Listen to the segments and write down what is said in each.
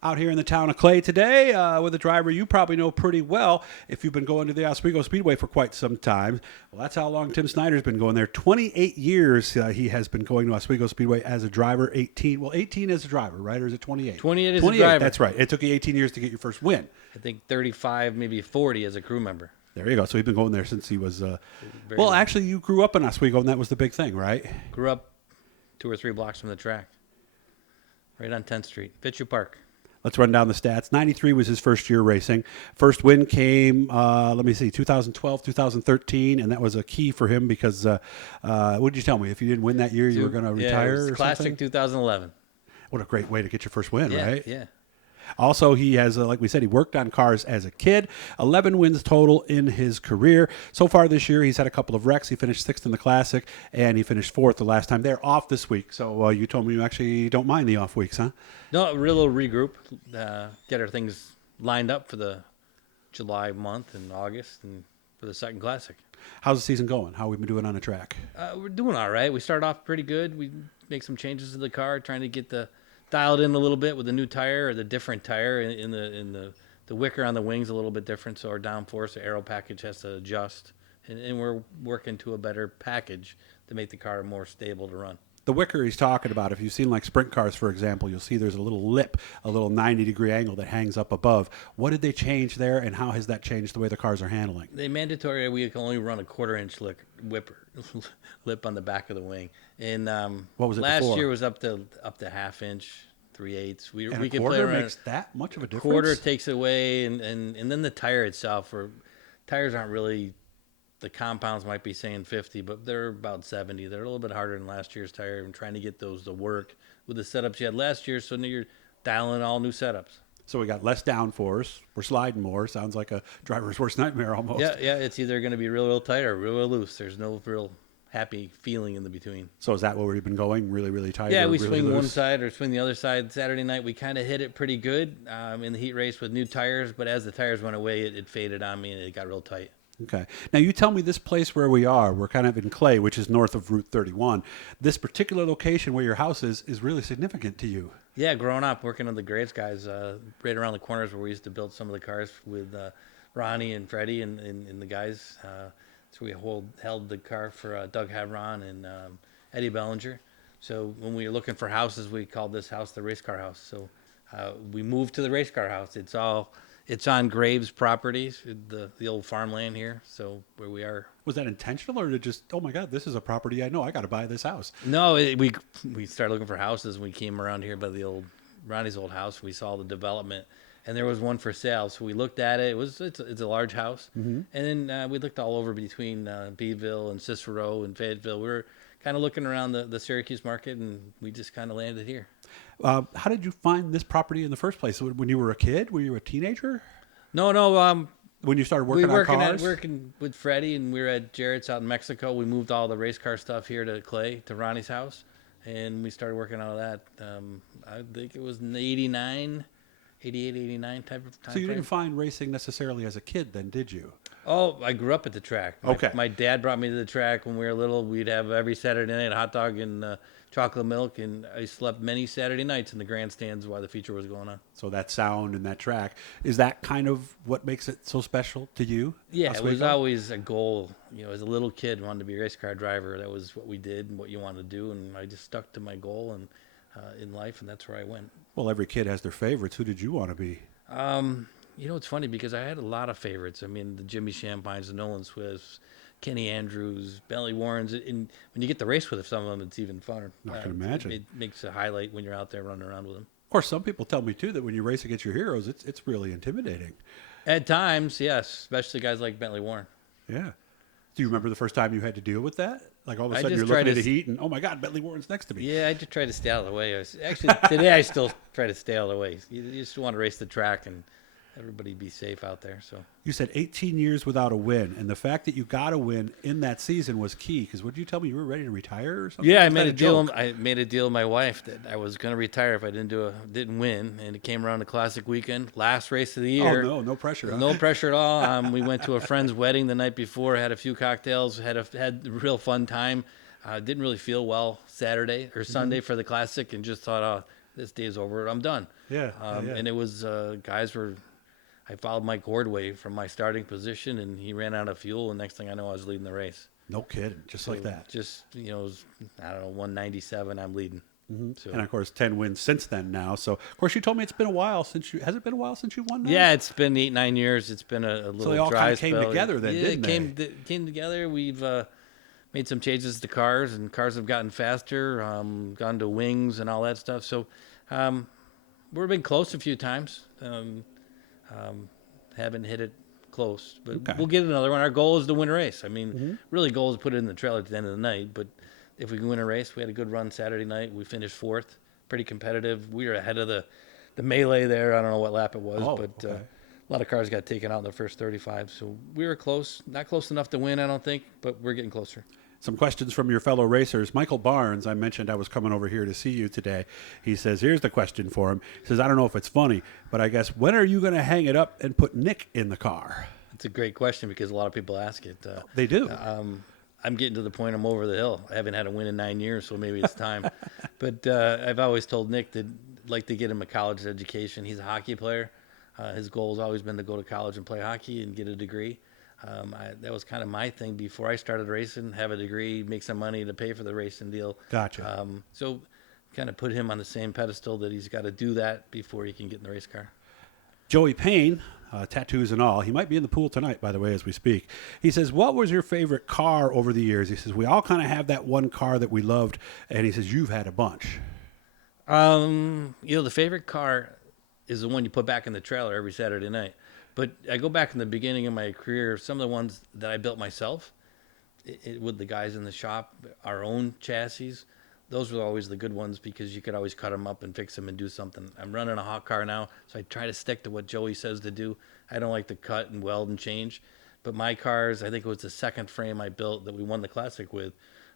Out here in the town of Clay today with a driver you probably know pretty well if you've been going to the Oswego Speedway for quite some time. Well, that's how long Tim Snyder's been going there. 28 years he has been going to Oswego Speedway as a driver. 18, well, 18 as a driver, right? Or is it 28? 28 as a driver. That's right. It took you 18 years to get your first win. I think 35, maybe 40 as a crew member. There you go. So he's been going there since he was. Well, young. actually, you grew up in Oswego, and that was the big thing, right? Grew up 2 or 3 blocks from the track, right on 10th Street, Fitzhugh Park. Let's run down the stats. 93 was his first year racing. First win came, 2012, 2013, and that was a key for him because, what did you tell me? If you didn't win that year, you were going to retire it was or Classic something? 2011. What a great way to get your first win, Yeah, right? yeah. Also, he has, like we said, he worked on cars as a kid. 11 wins total in his career. So far this year, he's had a couple of wrecks. He finished 6th in the Classic, and he finished 4th the last time. They're off this week, so you told me you actually don't mind the off weeks, huh? No, real little regroup, get our things lined up for the July month and August and for the second Classic. How's the season going? How have we been doing on the track? We're doing all right. We started off pretty good. We make some changes to the car, trying to get dialed in a little bit with the new tire or the different tire in the wicker on the wings a little bit different. So our downforce, the aero package has to adjust, and we're working to a better package to make the car more stable to run. The wicker he's talking about, if you've seen like sprint cars, for example, you'll see there's a little lip, a little 90-degree angle that hangs up above. What did they change there, and how has that changed the way the cars are handling? They mandatory we can only run a 1/4-inch lip on the back of the wing. And what was it last before? year was up to 1/2 inch, 3/8. We And can a play quarter around. makes that much of a difference? Quarter takes away, and then the tire itself. Tires aren't really. The compounds might be saying 50, but they're about 70. They're a little bit harder than last year's tire, and trying to get those to work with the setups you had last year. So now you're dialing all new setups. So we got less downforce. We're sliding more. Sounds like a driver's worst nightmare almost. Yeah. It's either going to be real tight or real loose. There's no real happy feeling in the between. So is that where we've been going? Really, really tight? Yeah, or we really swing loose? one side or swing the other side. Saturday night, we kind of hit it pretty good in the heat race with new tires, but as the tires went away, it faded on me and it got real tight. Okay. Now, you tell me this place where we are, we're kind of in Clay, which is north of Route 31. This particular location where your house is really significant to you. Yeah, growing up, working on the grades guys, right around the corners where we used to build some of the cars with Ronnie and Freddie and the guys. So we held the car for Doug Havron and Eddie Bellinger. So when we were looking for houses, we called this house the race car house. So we moved to the race car house. It's on Graves properties, the old farmland here. So where we are. Was that intentional, or did it just, oh my God, this is a property I know, I got to buy this house? No, we started looking for houses. And we came around here by Ronnie's old house. We saw the development, and there was one for sale. So we looked at it. It's a large house, and then we looked all over between Beeville and Cicero and Fayetteville. We were kind of looking around the Syracuse market, and we just kind of landed here. How did you find this property in the first place? When you were a kid? Were you a teenager? No. When you started working on cars? Working with Freddie, and we were at Jarrett's out in Mexico. We moved all the race car stuff here to Clay, to Ronnie's house, and we started working on that. I think it was in 88, 89 type of time. So you didn't find racing necessarily as a kid then, did you? Oh, I grew up at the track. Okay. My dad brought me to the track when we were little. We'd have every Saturday night a hot dog and chocolate milk, and I slept many Saturday nights in the grandstands while the feature was going on. So that sound and that track, is that kind of what makes it so special to you? Yeah, Oswego? it was always a goal. As a little kid, wanted to be a race car driver. That was what we did and what you wanted to do, and I just stuck to my goal and in life, and that's where I went. Well, every kid has their favorites. Who did you want to be? It's funny because I had a lot of favorites. I mean, the Jimmy Champagnes, the Nolan Swifts, Kenny Andrews, Bentley Warrens. And when you get to race with some of them, it's even funner. I can imagine. It makes a highlight when you're out there running around with them. Of course, some people tell me, too, that when you race against your heroes, it's really intimidating. At times, yes, especially guys like Bentley Warren. Yeah. Do you remember the first time you had to deal with that? Like all of a I sudden you're just tried looking at to the heat and, oh my God, Bentley Warren's next to me. Yeah, I just try to stay out of the way. Actually, today I still try to stay out of the way. You just want to race the track and everybody be safe out there. So You said 18 years without a win, and the fact that you got a win in that season was key. Because what did you tell me, you were ready to retire or something? yeah, I Was made that a deal. joke? I made a deal with my wife that I was going to retire if I didn't win, and it came around the Classic weekend, last race of the year. Oh no pressure. Huh? No pressure at all. We went to a friend's wedding the night before, had a few cocktails, had a real fun time. Didn't really feel well Saturday or Sunday for the Classic, and just thought, this day is over. I'm done. Yeah, And it was guys were. I followed Mike Ordway from my starting position, and he ran out of fuel. And next thing I know, I was leading the race. No kidding, just like that. Just it was, I don't know, 197. I'm leading. So, And of course, 10 wins since then now. So, of course, you told me it's been a while since you. Has it been a while since you won now? yeah, it's been 8-9 years. It's been a little. So they all dry kind of came spell. together then, yeah, didn't they? Came together. We've made some changes to cars, and cars have gotten faster, gone to wings and all that stuff. So we've been close a few times. Haven't hit it close, but Okay. we'll get another one. Our goal is to win a race. I mean, really, goal is to put it in the trailer at the end of the night. But if we can win a race, we had a good run Saturday night. We finished 4th, pretty competitive. We were ahead of the melee there. I don't know what lap it was, but okay. a lot of cars got taken out in the first 35. So we were close, not close enough to win, I don't think, but we're getting closer. Some questions from your fellow racers. Michael Barnes, I mentioned I was coming over here to see you today. He says, here's the question for him. He says, I don't know if it's funny, but I guess when are you going to hang it up and put Nick in the car? It's a great question because a lot of people ask it. They do. I'm getting to the point I'm over the hill. I haven't had a win in 9 years, so maybe it's time. But I've always told Nick that I'd like to get him a college education. He's a hockey player. His goal has always been to go to college and play hockey and get a degree. That was kind of my thing before I started racing, have a degree, make some money to pay for the racing deal. Gotcha. So kind of put him on the same pedestal that he's got to do that before he can get in the race car. Joey Payne, tattoos and all. He might be in the pool tonight, by the way, as we speak. He says, what was your favorite car over the years? He says, we all kind of have that one car that we loved. And he says, you've had a bunch. The favorite car is the one you put back in the trailer every Saturday night. But I go back in the beginning of my career, some of the ones that I built myself, with the guys in the shop, our own chassis, those were always the good ones because you could always cut them up and fix them and do something. I'm running a hot car now, so I try to stick to what Joey says to do. I don't like to cut and weld and change. But my cars, I think it was the second frame I built that we won the Classic with.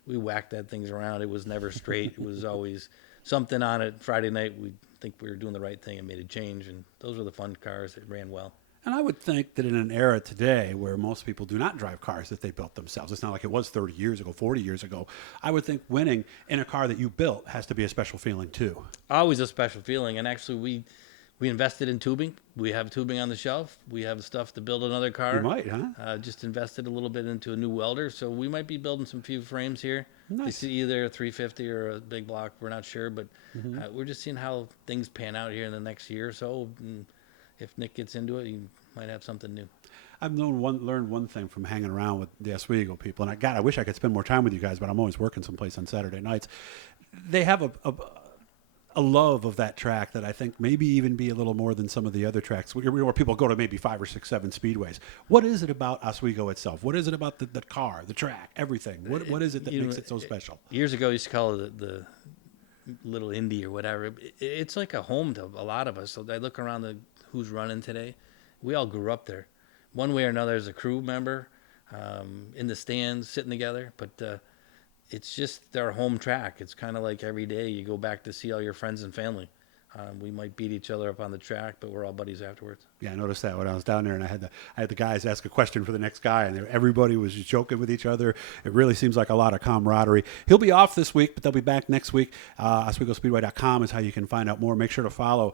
We whacked that things around. It was never straight. It was always something on it. Friday night, we think we were doing the right thing and made a change. And those were the fun cars that ran well. And I would think that in an era today where most people do not drive cars that they built themselves, it's not like it was 30 years ago, 40 years ago, I would think winning in a car that you built has to be a special feeling too. Always a special feeling. And actually, we invested in tubing. We have tubing on the shelf. We have stuff to build another car. You might, huh? Just invested a little bit into a new welder. So we might be building some few frames here. Nice. It's either a 350 or a big block. We're not sure, but we're just seeing how things pan out here in the next year or so. And if Nick gets into it, he might have something new. I've learned one thing from hanging around with the Oswego people, and I wish I could spend more time with you guys, but I'm always working someplace on Saturday nights. They have a love of that track that I think maybe even be a little more than some of the other tracks where people go to maybe 5 or 6, 7 speedways. What is it about Oswego itself? What is it about the car, the track, everything? What is it that makes it so special? Years ago, I used to call it the little indie or whatever. It's like a home to a lot of us. So I look around who's running today. We all grew up there. One way or another as a crew member, in the stands, sitting together. But it's just our home track. It's kind of like every day you go back to see all your friends and family. We might beat each other up on the track, but we're all buddies afterwards. Yeah, I noticed that when I was down there, and I had the guys ask a question for the next guy, and everybody was just joking with each other. It really seems like a lot of camaraderie. He'll be off this week, but they'll be back next week. OswegoSpeedway.com is how you can find out more. Make sure to follow.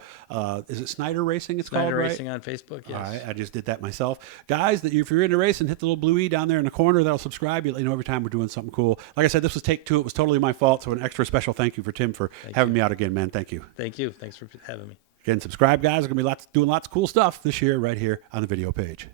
Is it Snyder Racing? It's Snyder called, right? Racing on Facebook. Yes. All right, I just did that myself, guys. If you're into racing, hit the little blue E down there in the corner. That'll subscribe. You'll know every time we're doing something cool. Like I said, this was take 2. It was totally my fault. So an extra special thank you for Tim for having me out again, man. Thank you. Thank you. Thanks for having me. Again, subscribe, guys. We're going to be doing lots of cool stuff this year right here on the video page.